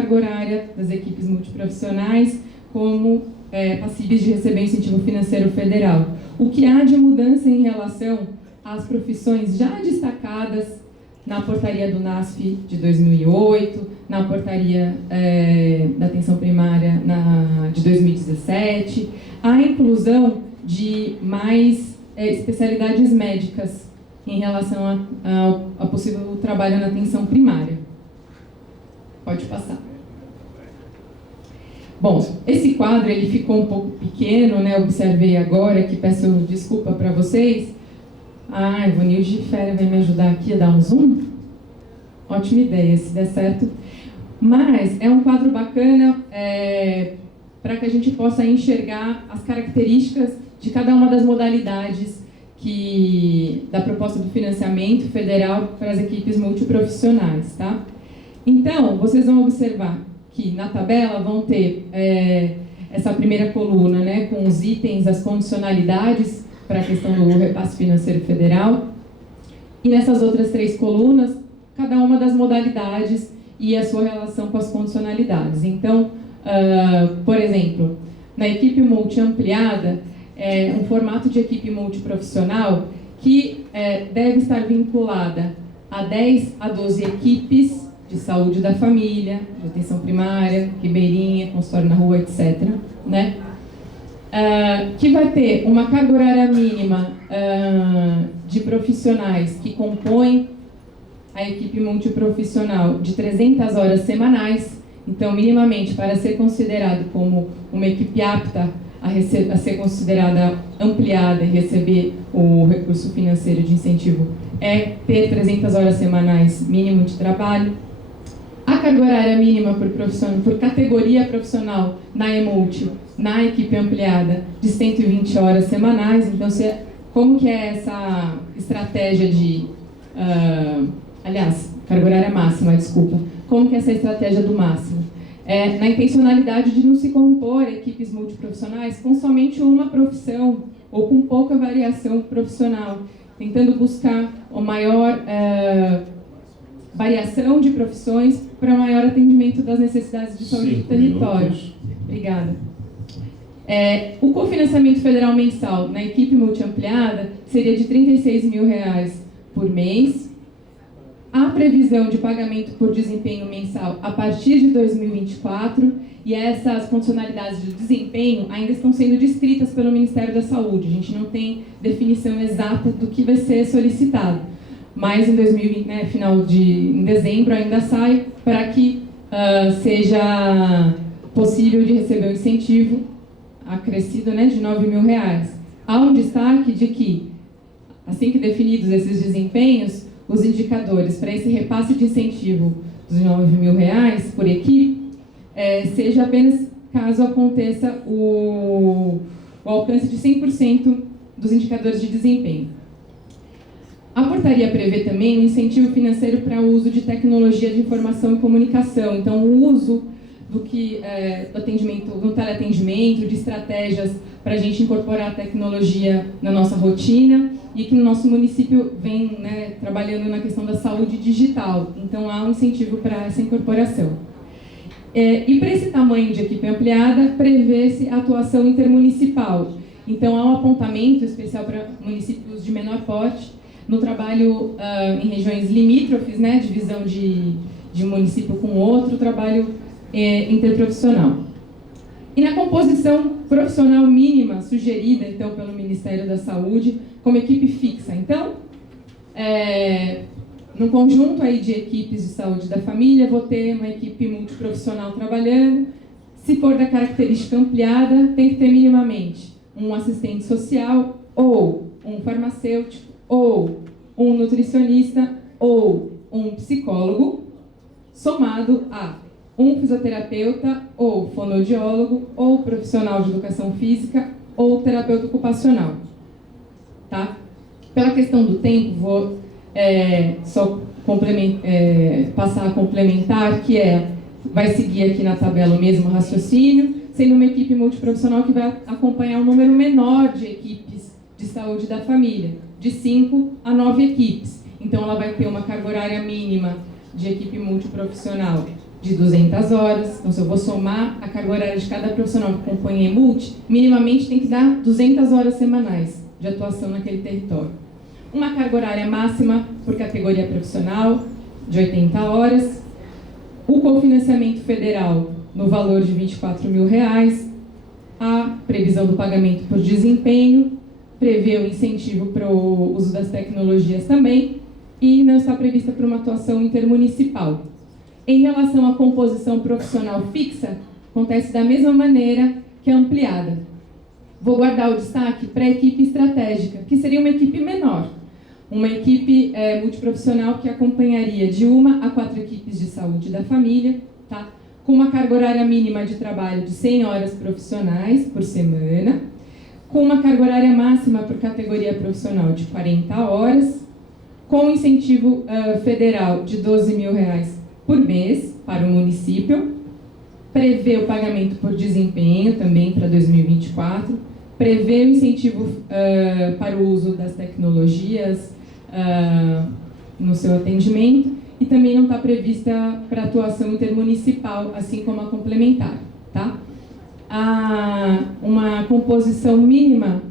carga horária das equipes multiprofissionais como passíveis de receber incentivo financeiro federal. O que há de mudança em relação às profissões já destacadas na portaria do NASF de 2008, na portaria da atenção primária de 2017, a inclusão de mais especialidades médicas em relação a possível trabalho na atenção primária. Pode passar. Bom, esse quadro ele ficou um pouco pequeno, né? Observei agora, que peço desculpa para vocês. A Ivonilde de Féria vai me ajudar aqui a dar um zoom? Ótima ideia, se der certo. Mas é um quadro bacana para que a gente possa enxergar as características de cada uma das modalidades da proposta do financiamento federal para as equipes multiprofissionais, tá? Então, vocês vão observar que na tabela vão ter essa primeira coluna, né, com os itens, as condicionalidades para a questão do repasse financeiro federal. E nessas outras 3 colunas, cada uma das modalidades e a sua relação com as condicionalidades. Então, por exemplo, na equipe multiampliada, um formato de equipe multiprofissional que deve estar vinculada a 10 a 12 equipes de saúde da família, de atenção primária, ribeirinha, consultório na rua, etc., né? Que vai ter uma carga horária mínima de profissionais que compõem a equipe multiprofissional de 300 horas semanais. Então, minimamente, para ser considerado como uma equipe apta a ser considerada ampliada e receber o recurso financeiro de incentivo, é ter 300 horas semanais mínimo de trabalho. A carga horária mínima por categoria profissional na EMULTI, na equipe ampliada, de 120 horas semanais. Então, como que é essa estratégia de... carga horária máxima, desculpa. Como que é essa estratégia do máximo? Na intencionalidade de não se compor equipes multiprofissionais com somente uma profissão ou com pouca variação profissional, tentando buscar a maior variação de profissões para maior atendimento das necessidades de saúde do território. Obrigada. O cofinanciamento federal mensal na equipe multiampliada seria de R$ 36 mil por mês. Há previsão de pagamento por desempenho mensal a partir de 2024 e essas condicionalidades de desempenho ainda estão sendo descritas pelo Ministério da Saúde. A gente não tem definição exata do que vai ser solicitado, mas em 2020, né, em dezembro ainda sai para que seja possível de receber o incentivo acrescido, né, de R$ 9 mil. Há um destaque de que, assim que definidos esses desempenhos, os indicadores para esse repasse de incentivo dos R$ 9 mil por equipe, seja apenas caso aconteça o alcance de 100% dos indicadores de desempenho. A portaria prevê também um incentivo financeiro para o uso de tecnologia de informação e comunicação. Então, o uso do atendimento, do teleatendimento, de estratégias para a gente incorporar a tecnologia na nossa rotina, e que no nosso município vem, né, trabalhando na questão da saúde digital. Então, há um incentivo para essa incorporação. E para esse tamanho de equipe ampliada, prevê-se a atuação intermunicipal. Então, há um apontamento especial para municípios de menor porte, no trabalho em regiões limítrofes, né, divisão de um município com outro, trabalho interprofissional. E na composição profissional mínima sugerida, então, pelo Ministério da Saúde, como equipe fixa. Então, no conjunto aí de equipes de saúde da família, vou ter uma equipe multiprofissional trabalhando. Se for da característica ampliada, tem que ter minimamente um assistente social, ou um farmacêutico, ou um nutricionista, ou um psicólogo, somado a um fisioterapeuta, ou fonoaudiólogo, ou profissional de educação física, ou terapeuta ocupacional. Tá? Pela questão do tempo, vou só passar a complementar, que vai seguir aqui na tabela o mesmo raciocínio, sendo uma equipe multiprofissional que vai acompanhar um número menor de equipes de saúde da família, de 5 a 9 equipes. Então, ela vai ter uma carga horária mínima de equipe multiprofissional de 200 horas. Então, se eu vou somar a carga horária de cada profissional que compõe a EMULT, minimamente tem que dar 200 horas semanais de atuação naquele território. Uma carga horária máxima por categoria profissional, de 80 horas. O cofinanciamento federal no valor de R$ 24.000. A previsão do pagamento por desempenho, prevê o incentivo para o uso das tecnologias também, e não está prevista para uma atuação intermunicipal. Em relação à composição profissional fixa, acontece da mesma maneira que a ampliada. Vou guardar o destaque para a equipe estratégica, que seria uma equipe menor, uma equipe multiprofissional que acompanharia de 1 a 4 equipes de saúde da família, tá? Com uma carga horária mínima de trabalho de 100 horas profissionais por semana, com uma carga horária máxima por categoria profissional de 40 horas, com incentivo federal de R$ 12.000 por mês para o município, prevê o pagamento por desempenho também para 2024, prevê o incentivo para o uso das tecnologias no seu atendimento, e também não está prevista para atuação intermunicipal, assim como a complementar, tá? Uma composição mínima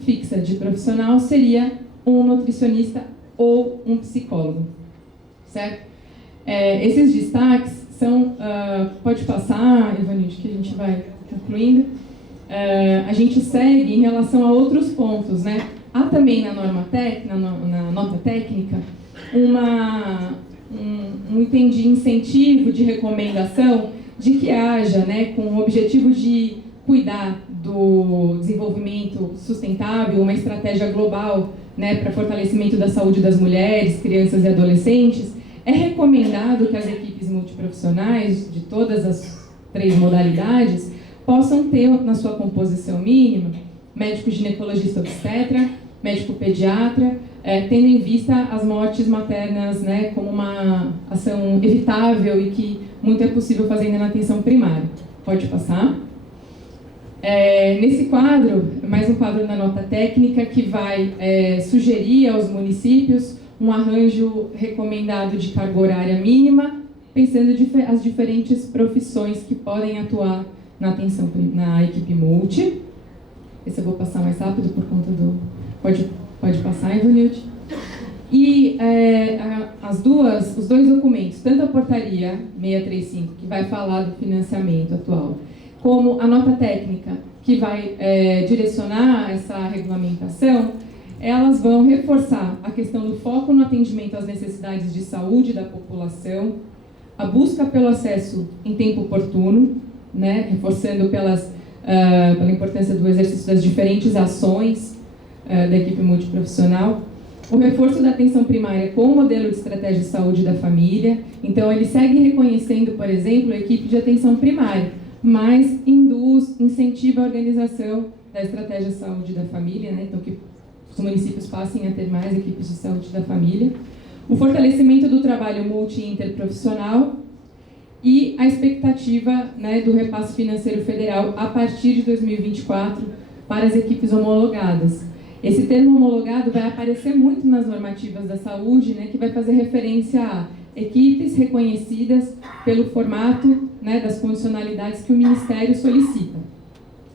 fixa de profissional seria um nutricionista ou um psicólogo, certo? Esses destaques são, pode passar, Ivanilde, que a gente vai concluindo. A gente segue em relação a outros pontos, né? Há também na na nota técnica um item de incentivo, de recomendação, de que haja, né, com o objetivo de cuidar do desenvolvimento sustentável, uma estratégia global, né, para fortalecimento da saúde das mulheres, crianças e adolescentes. É recomendado que as equipes multiprofissionais de todas as 3 modalidades possam ter na sua composição mínima médico ginecologista obstetra, médico pediatra, tendo em vista as mortes maternas, né, como uma ação evitável e que muito é possível fazer ainda na atenção primária. Pode passar. Nesse quadro, mais um quadro da nota técnica que vai sugerir aos municípios um arranjo recomendado de carga horária mínima, pensando as diferentes profissões que podem atuar na atenção na equipe multi. Esse eu vou passar mais rápido por conta do... Pode passar, Ivanilde. E os dois documentos, tanto a portaria 635, que vai falar do financiamento atual, como a nota técnica, que vai direcionar essa regulamentação, elas vão reforçar a questão do foco no atendimento às necessidades de saúde da população, a busca pelo acesso em tempo oportuno, né, reforçando pela importância do exercício das diferentes ações da equipe multiprofissional, o reforço da atenção primária com o modelo de estratégia de saúde da família. Então, ele segue reconhecendo, por exemplo, a equipe de atenção primária, mas incentiva a organização da estratégia de saúde da família, né? Então, que os municípios passem a ter mais equipes de saúde da família. O fortalecimento do trabalho multi e interprofissional e a expectativa, né, do repasse financeiro federal a partir de 2024 para as equipes homologadas. Esse termo homologado vai aparecer muito nas normativas da saúde, né, que vai fazer referência a equipes reconhecidas pelo formato, né, das condicionalidades que o Ministério solicita,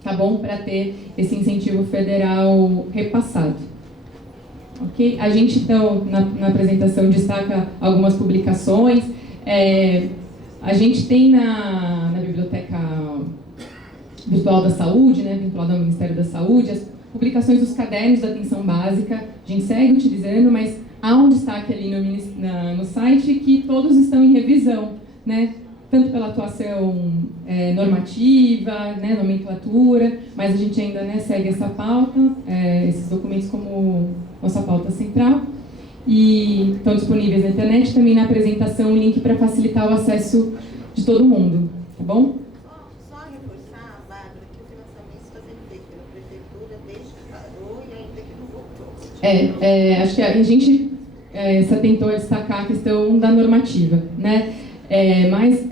tá bom? Para ter esse incentivo federal repassado. Ok? A gente, então, na apresentação, destaca algumas publicações. A gente tem na Biblioteca Virtual da Saúde, né, vinculada ao Ministério da Saúde, as publicações dos cadernos da atenção básica. A gente segue utilizando, mas há um destaque ali no site que todos estão em revisão, né, tanto pela atuação normativa, né, nomenclatura, mas a gente ainda, né, segue essa pauta, esses documentos como nossa pauta central, e estão disponíveis na internet, também na apresentação, um link para facilitar o acesso de todo mundo, tá bom? Só reforçar, Bárbara, que o financiamento está sendo feito pela prefeitura desde que parou e ainda que não voltou. Acho que a gente se atentou a destacar a questão da normativa, né? Mas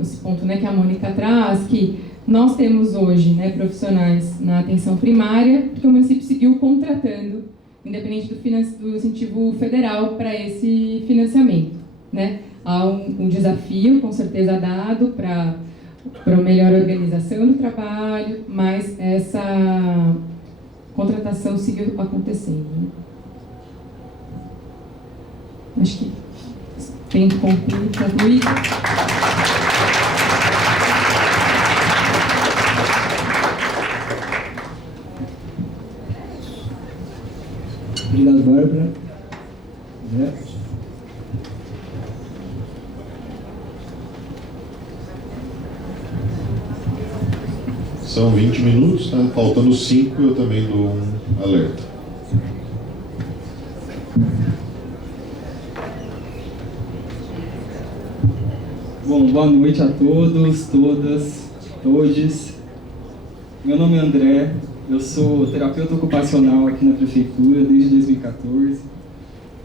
esse ponto, né, que a Mônica traz, que nós temos hoje, né, profissionais na atenção primária, porque o município seguiu contratando, independente do incentivo federal para esse financiamento. né? Há um desafio, com certeza, dado para a melhor organização do trabalho, mas essa contratação seguiu acontecendo, né? Acho que tem que concluir. Obrigado, Bárbara. São 20 minutos, tá? Faltando 5, eu também dou um alerta. Bom, boa noite a todos, todas, todes. Meu nome é André, eu sou terapeuta ocupacional aqui na Prefeitura desde 2014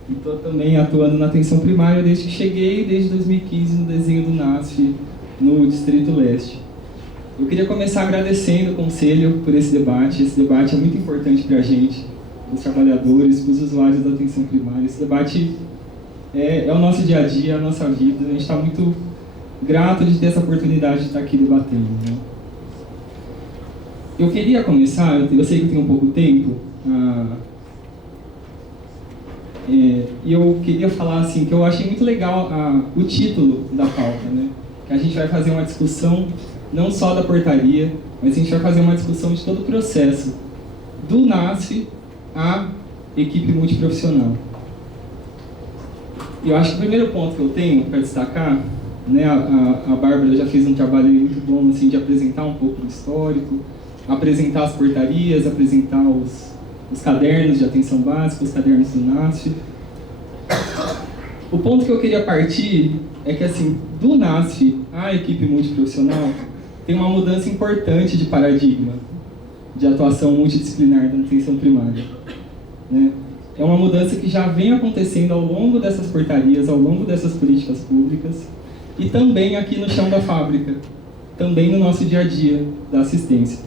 e estou também atuando na atenção primária desde que cheguei, desde 2015, no desenho do NASF no Distrito Leste. Eu queria começar agradecendo o Conselho por esse debate é muito importante para a gente, os trabalhadores, para os usuários da atenção primária. Esse debate é o nosso dia a dia, a nossa vida, a gente está muito grato de ter essa oportunidade de estar aqui debatendo, né? Eu queria começar, eu sei que eu tenho pouco tempo, e eu queria falar assim, que eu achei muito legal o título da pauta, né? Que a gente vai fazer uma discussão não só da portaria, mas a gente vai fazer uma discussão de todo o processo, do NASF à equipe multiprofissional. E eu acho que o primeiro ponto que eu tenho para destacar, né, a Bárbara já fez um trabalho muito bom assim, de apresentar um pouco do histórico, apresentar as portarias, apresentar os cadernos de atenção básica, os cadernos do NASF. O ponto que eu queria partir é que, assim, do NASF à equipe multiprofissional, tem uma mudança importante de paradigma de atuação multidisciplinar da atenção primária, né? É uma mudança que já vem acontecendo ao longo dessas portarias, ao longo dessas políticas públicas e também aqui no chão da fábrica, também no nosso dia a dia da assistência.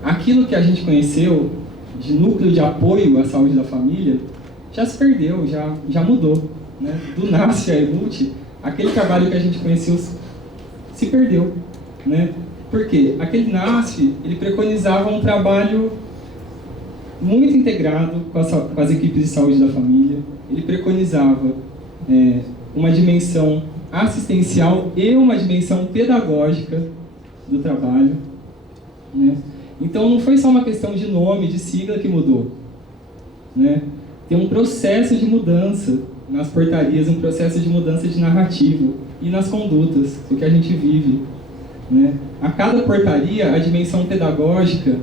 Aquilo que a gente conheceu de núcleo de apoio à saúde da família já se perdeu, já mudou, né? Do NASF à EMULT, aquele trabalho que a gente conheceu se perdeu, né? Por quê? Aquele NASF, ele preconizava um trabalho muito integrado com as equipes de saúde da família, ele preconizava uma dimensão assistencial e uma dimensão pedagógica do trabalho, né? Então não foi só uma questão de nome, de sigla que mudou, né? Tem um processo de mudança nas portarias, um processo de mudança de narrativa e nas condutas do que a gente vive, né? A cada portaria, a dimensão pedagógica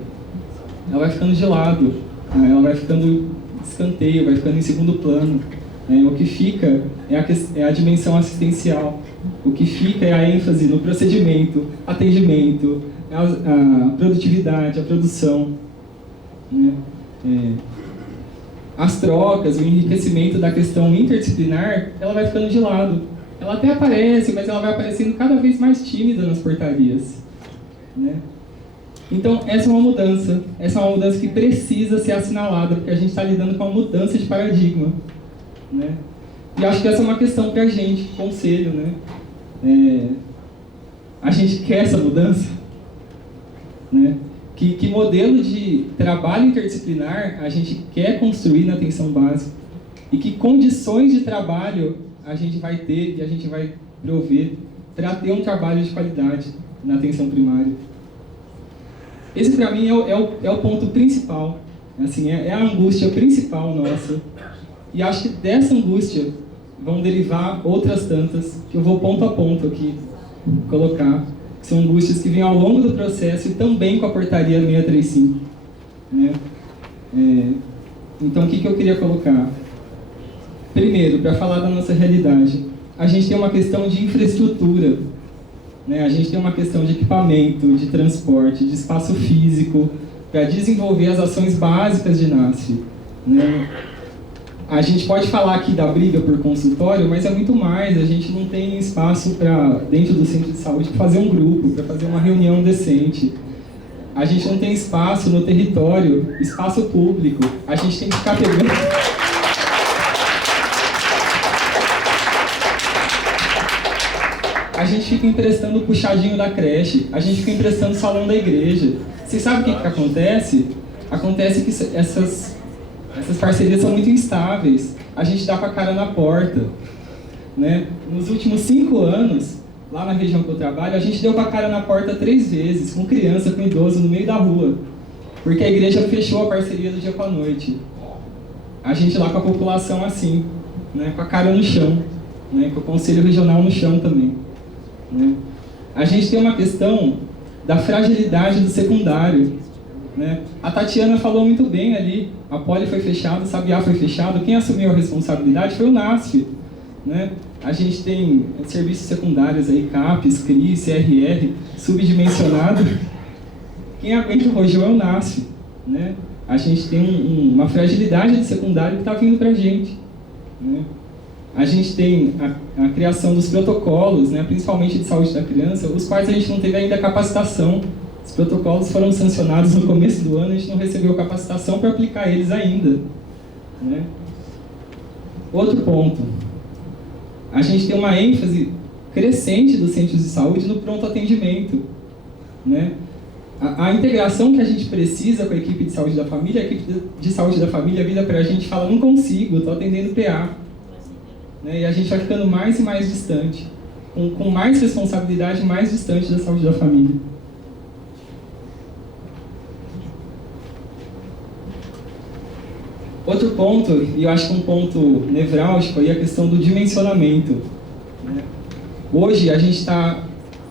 ela vai ficando de lado, né? Ela vai ficando de escanteio, vai ficando em segundo plano. O que fica é a dimensão assistencial, o que fica é a ênfase no procedimento, atendimento, a produtividade, a produção, né? As trocas, o enriquecimento da questão interdisciplinar, ela vai ficando de lado. Ela até aparece, mas ela vai aparecendo cada vez mais tímida nas portarias, né? Então, essa é uma mudança que precisa ser assinalada, porque a gente está lidando com uma mudança de paradigma, né? E acho que essa é uma questão para a gente, conselho, né? A gente quer essa mudança, né? Que modelo de trabalho interdisciplinar a gente quer construir na atenção básica e que condições de trabalho a gente vai ter e a gente vai prover para ter um trabalho de qualidade na atenção primária. Esse, para mim, é o ponto principal, assim, é a angústia principal nossa. E acho que dessa angústia vão derivar outras tantas, que eu vou ponto a ponto aqui colocar, que são angústias que vêm ao longo do processo e também com a portaria 635. Né? Então, o que eu queria colocar? Primeiro, para falar da nossa realidade, a gente tem uma questão de infraestrutura, né? A gente tem uma questão de equipamento, de transporte, de espaço físico, para desenvolver as ações básicas de NASF, né? A gente pode falar aqui da briga por consultório, mas é muito mais. A gente não tem espaço para, dentro do centro de saúde, para fazer um grupo, para fazer uma reunião decente. A gente não tem espaço no território, espaço público. A gente tem que ficar pegando... A gente fica emprestando o puxadinho da creche, a gente fica emprestando o salão da igreja. Vocês sabem o que acontece? Acontece que essas parcerias são muito instáveis. A gente dá com a cara na porta, né? Nos últimos 5 anos, lá na região que eu trabalho, a gente deu com a cara na porta 3 vezes, com criança, com idoso, no meio da rua. Porque a igreja fechou a parceria do dia com a noite. A gente lá com a população assim, né? Com a cara no chão, né? Com o Conselho Regional no chão também. Né? A gente tem uma questão da fragilidade do secundário. Né? A Tatiana falou muito bem ali, a Poli foi fechada, o Sabiá foi fechado, quem assumiu a responsabilidade foi o NASF. Né? A gente tem serviços secundários aí, CAPES, CRI, CRR, subdimensionado. Quem aguenta o rojão é o NASF. Né? A gente tem uma fragilidade de secundário que está vindo para a gente. Né? A gente tem a criação dos protocolos, né, principalmente de saúde da criança, os quais a gente não teve ainda capacitação. Os protocolos foram sancionados no começo do ano, a gente não recebeu capacitação para aplicar eles ainda. Né? Outro ponto, a gente tem uma ênfase crescente dos centros de saúde no pronto atendimento. Né? A integração que a gente precisa com a equipe de saúde da família, a equipe de saúde da família vira para a gente e fala, não consigo, estou atendendo PA. Né? E a gente vai ficando mais e mais distante, com mais responsabilidade, mais distante da saúde da família. Outro ponto, e eu acho que um ponto nevrálgico, é a questão do dimensionamento. Né? Hoje a gente está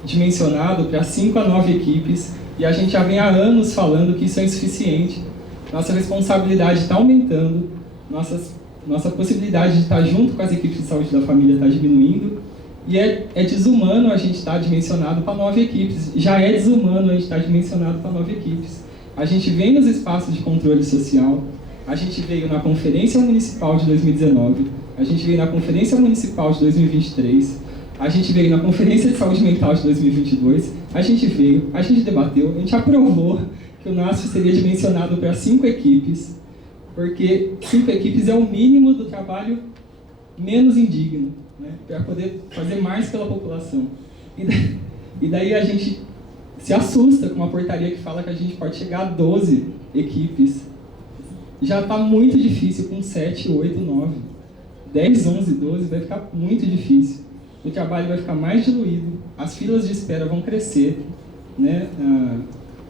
dimensionado para 5 a 9 equipes, e a gente já vem há anos falando que isso é insuficiente. Nossa responsabilidade está aumentando, nossa possibilidade de estar junto com as equipes de saúde da família está diminuindo, e é desumano a gente estar dimensionado para 9 equipes. Já é desumano a gente estar dimensionado para 9 equipes. A gente vem nos espaços de controle social, a gente veio na Conferência Municipal de 2019, a gente veio na Conferência Municipal de 2023, a gente veio na Conferência de Saúde Mental de 2022, a gente veio, a gente debateu, a gente aprovou que o NASF seria dimensionado para 5 equipes, porque 5 equipes é o mínimo do trabalho menos indigno, né, para poder fazer mais pela população. E daí a gente se assusta com uma portaria que fala que a gente pode chegar a 12 equipes. Já está muito difícil com 7, 8, 9. 10, 11, 12 vai ficar muito difícil. O trabalho vai ficar mais diluído, as filas de espera vão crescer, né?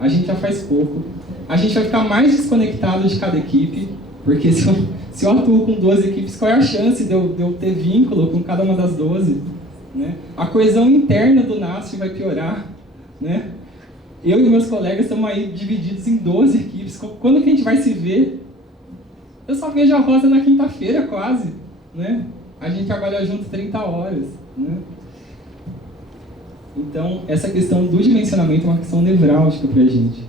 A gente já faz pouco. A gente vai ficar mais desconectado de cada equipe, porque se eu atuo com 12 equipes, qual é a chance de eu ter vínculo com cada uma das 12? Né? A coesão interna do NASF vai piorar. Né? Eu e meus colegas estamos aí divididos em 12 equipes. Quando que a gente vai se ver? Eu só vejo a Rosa na quinta-feira, quase. Né? A gente trabalha junto 30 horas. Né? Então, essa questão do dimensionamento é uma questão nevrálgica para a gente.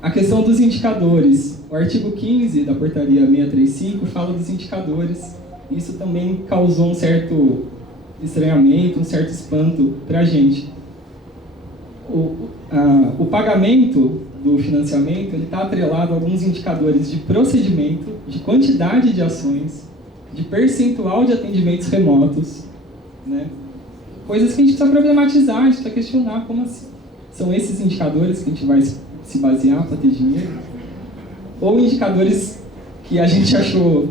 A questão dos indicadores. O artigo 15 da portaria 635 fala dos indicadores. Isso também causou um certo estranhamento, um certo espanto para a gente. O pagamento do financiamento está atrelado a alguns indicadores de procedimento, de quantidade de ações, de percentual de atendimentos remotos, né? Coisas que a gente precisa problematizar, a gente precisa questionar como assim. São esses indicadores que a gente vai se basear para ter dinheiro? Ou indicadores que a gente achou,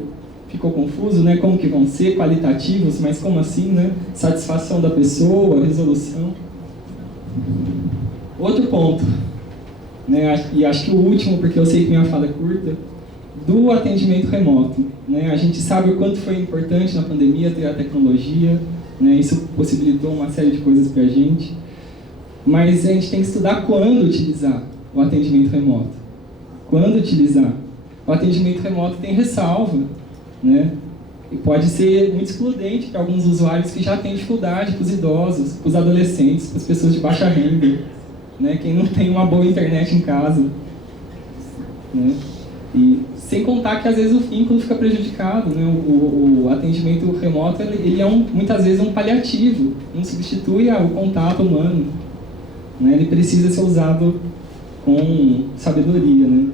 ficou confuso, né? Como que vão ser, qualitativos, mas como assim, né? Satisfação da pessoa, resolução. Outro ponto, né? E acho que o último, porque eu sei que minha fala é curta, do atendimento remoto. Né? A gente sabe o quanto foi importante na pandemia ter a tecnologia, né? Isso possibilitou uma série de coisas para a gente, mas a gente tem que estudar quando utilizar o atendimento remoto. Quando utilizar? O atendimento remoto tem ressalva, né? E pode ser muito excludente para alguns usuários que já têm dificuldade, para os idosos, para os adolescentes, para as pessoas de baixa renda, né? Quem não tem uma boa internet em casa. Né? E sem contar que às vezes o vínculo fica prejudicado, né? O atendimento remoto ele é muitas vezes um paliativo, não substitui o contato humano, né? Ele precisa ser usado com sabedoria, né?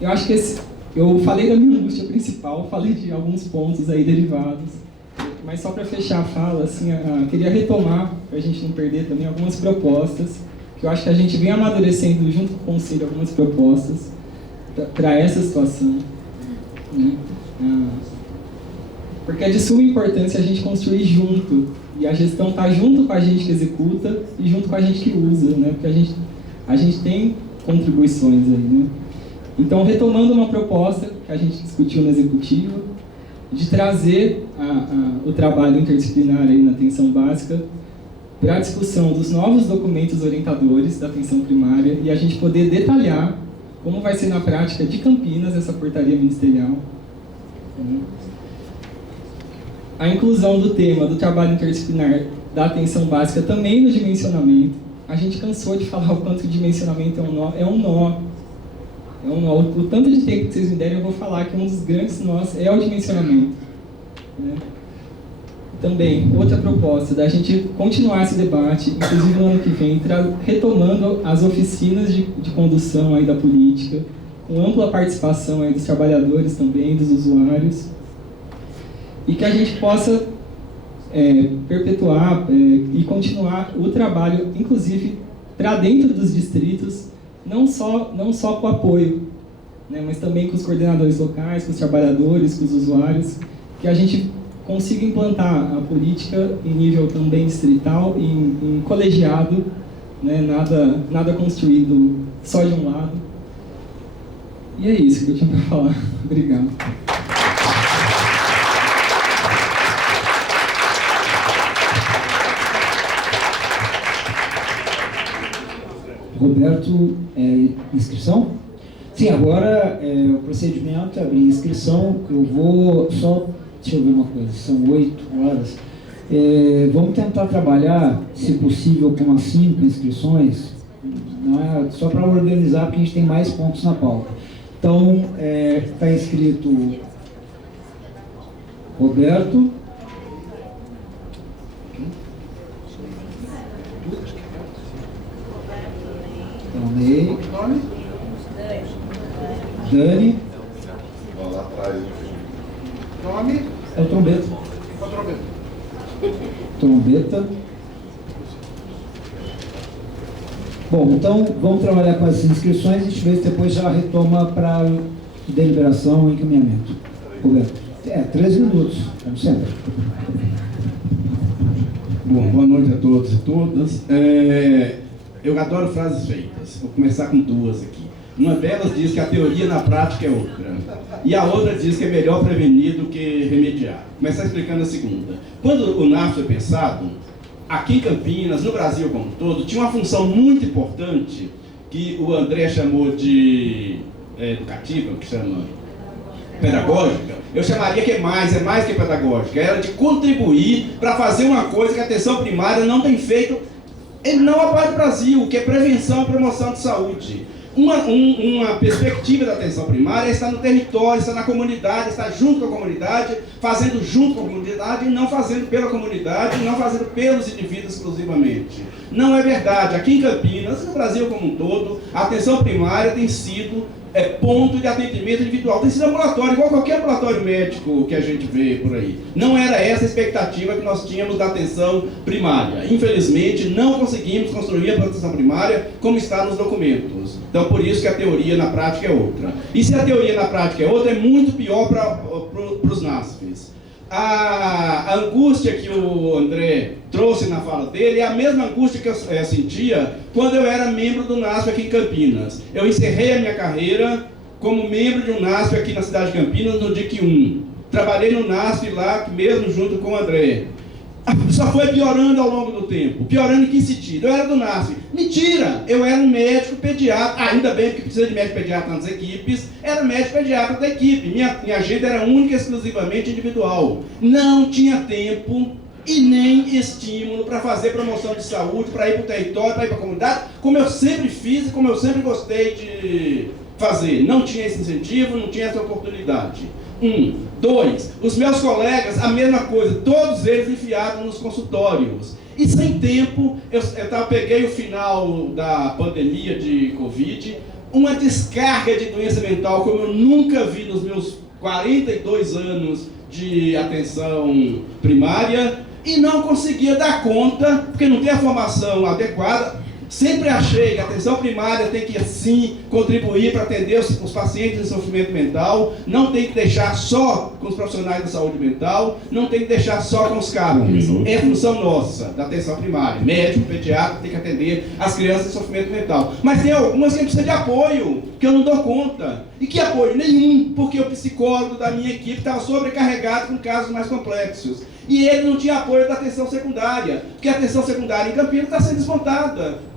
Eu acho que eu falei da minha angústia principal, falei de alguns pontos aí derivados. mas só para fechar a fala, assim, queria retomar, para a gente não perder também, algumas propostas, que eu acho que a gente vem amadurecendo junto com o Conselho algumas propostas para essa situação. Né? Porque é de suma importância a gente construir junto, e a gestão está junto com a gente que executa e junto com a gente que usa, né? Porque a gente tem contribuições aí, né? Então, retomando uma proposta que a gente discutiu na executiva, de trazer o trabalho interdisciplinar aí na atenção básica para a discussão dos novos documentos orientadores da atenção primária e a gente poder detalhar como vai ser na prática de Campinas essa portaria ministerial. A inclusão do tema do trabalho interdisciplinar da atenção básica também no dimensionamento. A gente cansou de falar o quanto o dimensionamento é um nó. O tanto de tempo que vocês me derem, eu vou falar que um dos grandes nós é o dimensionamento. Né? Também, outra proposta, da gente continuar esse debate, inclusive no ano que vem, retomando as oficinas de condução aí da política, com ampla participação aí dos trabalhadores também, dos usuários, e que a gente possa perpetuar e continuar o trabalho, inclusive, para dentro dos distritos, não só com apoio, né, mas também com os coordenadores locais, com os trabalhadores, com os usuários, que a gente consiga implantar a política em nível também distrital, em colegiado, né, nada construído só de um lado. E é isso que eu tinha para falar. Obrigado. Roberto, inscrição? Sim, agora o procedimento é abrir inscrição, que eu vou só, deixa eu ver uma coisa, são 8 horas. Vamos tentar trabalhar, se possível, com umas 5 inscrições, não é só para organizar, porque a gente tem mais pontos na pauta. Então, está inscrito Roberto, Ney, Dani, Lá atrás. Nome? é o Trombeta. Qual trombeta? Trombeta. Bom, então vamos trabalhar com as inscrições e a gente vê se depois já retoma para deliberação e encaminhamento. Roberto. 13 minutos, como sempre. Bom, boa noite a todos e todas. Eu adoro frases feitas. Vou começar com 2 aqui. Uma delas diz que a teoria na prática é outra. E a outra diz que é melhor prevenir do que remediar. Vou começar explicando a segunda. Quando o NAF foi pensado, aqui em Campinas, no Brasil como um todo, tinha uma função muito importante que o André chamou de educativa, que chama pedagógica. Eu chamaria que é mais que pedagógica. Era de contribuir para fazer uma coisa que a atenção primária não tem feito, não a parte do Brasil, que é prevenção e promoção de saúde. Uma perspectiva da atenção primária é estar no território, estar na comunidade, estar junto com a comunidade, fazendo junto com a comunidade e não fazendo pela comunidade, não fazendo pelos indivíduos exclusivamente. Não é verdade. Aqui em Campinas, no Brasil como um todo, a atenção primária tem sido ponto de atendimento individual. Tem sido ambulatório, igual qualquer ambulatório médico que a gente vê por aí. Não era essa a expectativa que nós tínhamos da atenção primária. Infelizmente, não conseguimos construir a atenção primária como está nos documentos. Então, por isso que a teoria na prática é outra. E se a teoria na prática é outra, é muito pior para os NASFs. A angústia que o André trouxe na fala dele é a mesma angústia que eu sentia quando eu era membro do NASF aqui em Campinas. Eu encerrei a minha carreira como membro de um NASF aqui na cidade de Campinas no DIC 1. Trabalhei no NASF lá mesmo junto com o André. Só foi piorando ao longo do tempo. Piorando em que sentido? Eu era do NASF. Mentira! Eu era um médico pediatra. Ainda bem que precisa de médico pediatra nas equipes. Era médico pediatra da equipe. Minha agenda era única e exclusivamente individual. Não tinha tempo e nem estímulo para fazer promoção de saúde, para ir para o território, para ir para a comunidade, como eu sempre fiz e como eu sempre gostei de fazer. Não tinha esse incentivo, não tinha essa oportunidade. 2, os meus colegas, a mesma coisa, todos eles enfiados nos consultórios. E sem tempo, eu peguei o final da pandemia de Covid, uma descarga de doença mental como eu nunca vi nos meus 42 anos de atenção primária e não conseguia dar conta, porque não tem a formação adequada. Sempre achei que a atenção primária tem que, sim, contribuir para atender os pacientes em sofrimento mental, não tem que deixar só com os profissionais da saúde mental, não tem que deixar só com os CAPs. É função nossa, da atenção primária. Médico, pediatra, tem que atender as crianças em sofrimento mental. Mas tem algumas que precisam de apoio, que eu não dou conta. E que apoio? Nenhum, porque o psicólogo da minha equipe estava sobrecarregado com casos mais complexos. E ele não tinha apoio da atenção secundária, porque a atenção secundária em Campinas está sendo desmontada.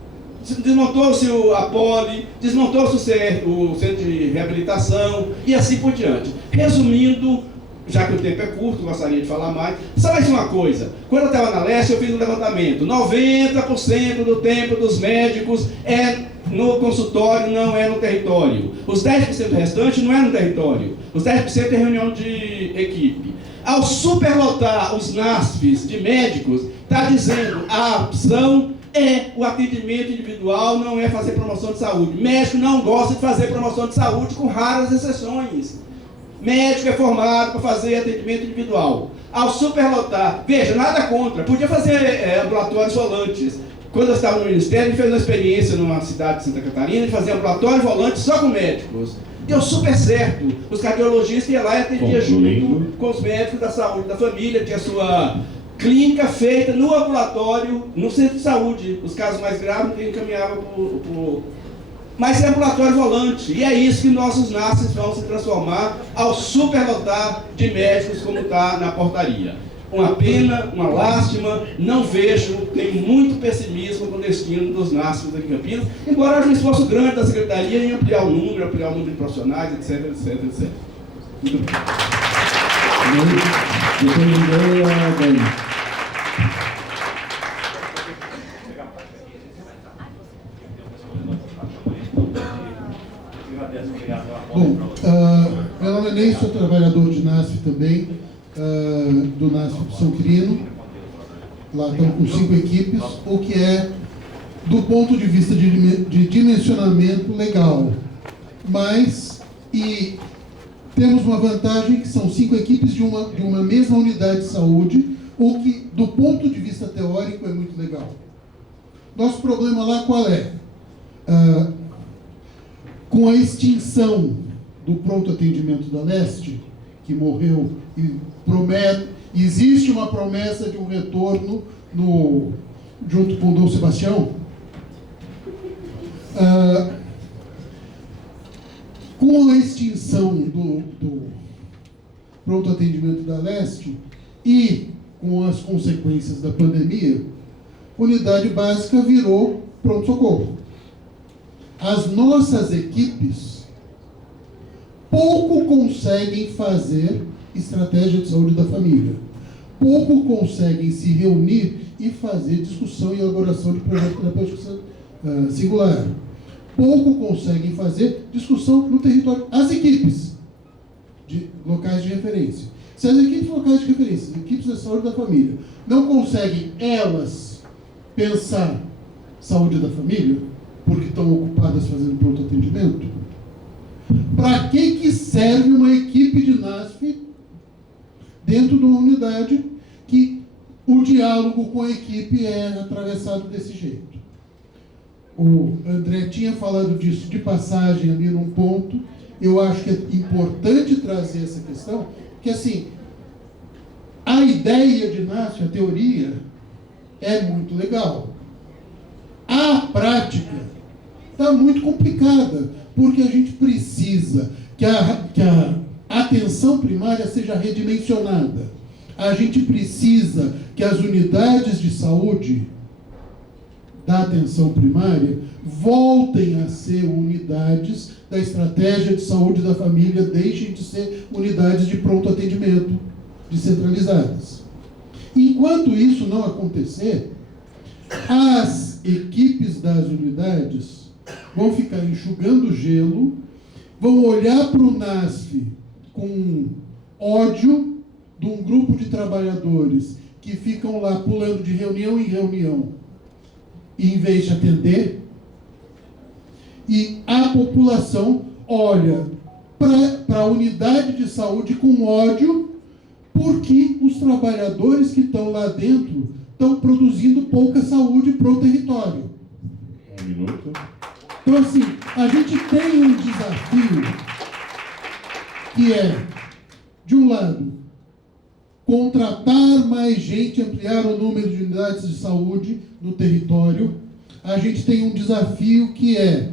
Desmontou-se a Poli, desmontou-se o centro de reabilitação e assim por diante. Resumindo, já que o tempo é curto, gostaria de falar mais. Sabe uma coisa? Quando eu estava na Leste, eu fiz um levantamento. 90% do tempo dos médicos é no consultório, não é no território. Os 10% restantes não é no território. Os 10% é reunião de equipe. Ao superlotar os NASFs de médicos, está dizendo a opção é o atendimento individual, não é fazer promoção de saúde. Médico não gosta de fazer promoção de saúde, com raras exceções. Médico é formado para fazer atendimento individual. Ao superlotar, veja, nada contra, podia fazer ambulatórios volantes. Quando eu estava no Ministério, a gente fez uma experiência numa cidade de Santa Catarina, de fazer ambulatório volante só com médicos. Deu super certo. Os cardiologistas iam lá e atendiam junto com os médicos da saúde da família, tinha sua clínica feita no ambulatório, no centro de saúde. Os casos mais graves encaminhavam para mas é ambulatório volante. E é isso que nossos NASFs vão se transformar ao superlotar de médicos, como está na portaria. Uma pena, uma lástima, não vejo, tenho muito pessimismo com o destino dos NASFs aqui em Campinas, embora haja um esforço grande da Secretaria em ampliar o número de profissionais, etc, etc, etc. Muito bem. Bom, meu nome é Ney, sou trabalhador de NASF também, do NASF de São Quirino. Lá estamos com 5 equipes, o que é, do ponto de vista de dimensionamento, legal. Mas, e temos uma vantagem que são 5 equipes de uma mesma unidade de saúde, o que, do ponto de vista teórico, é muito legal. Nosso problema lá qual é? Com a extinção do pronto atendimento da Leste, que morreu, e existe uma promessa de um retorno junto com o Dom Sebastião. Com a extinção do pronto atendimento da Leste e com as consequências da pandemia, unidade básica virou pronto-socorro. As nossas equipes pouco conseguem fazer estratégia de saúde da família, pouco conseguem se reunir e fazer discussão e elaboração de projeto terapêutico singular, pouco conseguem fazer discussão no território. As equipes de locais de referência. Se as equipes locais de referência, as equipes de saúde da família, não conseguem elas pensar saúde da família, porque estão ocupadas fazendo pronto atendimento, para que serve uma equipe de NASF dentro de uma unidade que o diálogo com a equipe é atravessado desse jeito? O André tinha falado disso de passagem ali num ponto. Eu acho que é importante trazer essa questão, que assim, a ideia de NASF, a teoria, é muito legal. A prática está muito complicada, porque a gente precisa que a atenção primária seja redimensionada. A gente precisa que as unidades de saúde da atenção primária voltem a ser unidades da estratégia de saúde da família, deixem de ser unidades de pronto atendimento descentralizadas. Enquanto isso não acontecer, as equipes das unidades vão ficar enxugando gelo, vão olhar para o NASF com ódio de um grupo de trabalhadores que ficam lá pulando de reunião em reunião, em vez de atender, e a população olha para a unidade de saúde com ódio, porque os trabalhadores que estão lá dentro estão produzindo pouca saúde para o território. Um minuto. Então, assim, a gente tem um desafio que é, de um lado, contratar mais gente, ampliar o número de unidades de saúde no território. A gente tem um desafio que é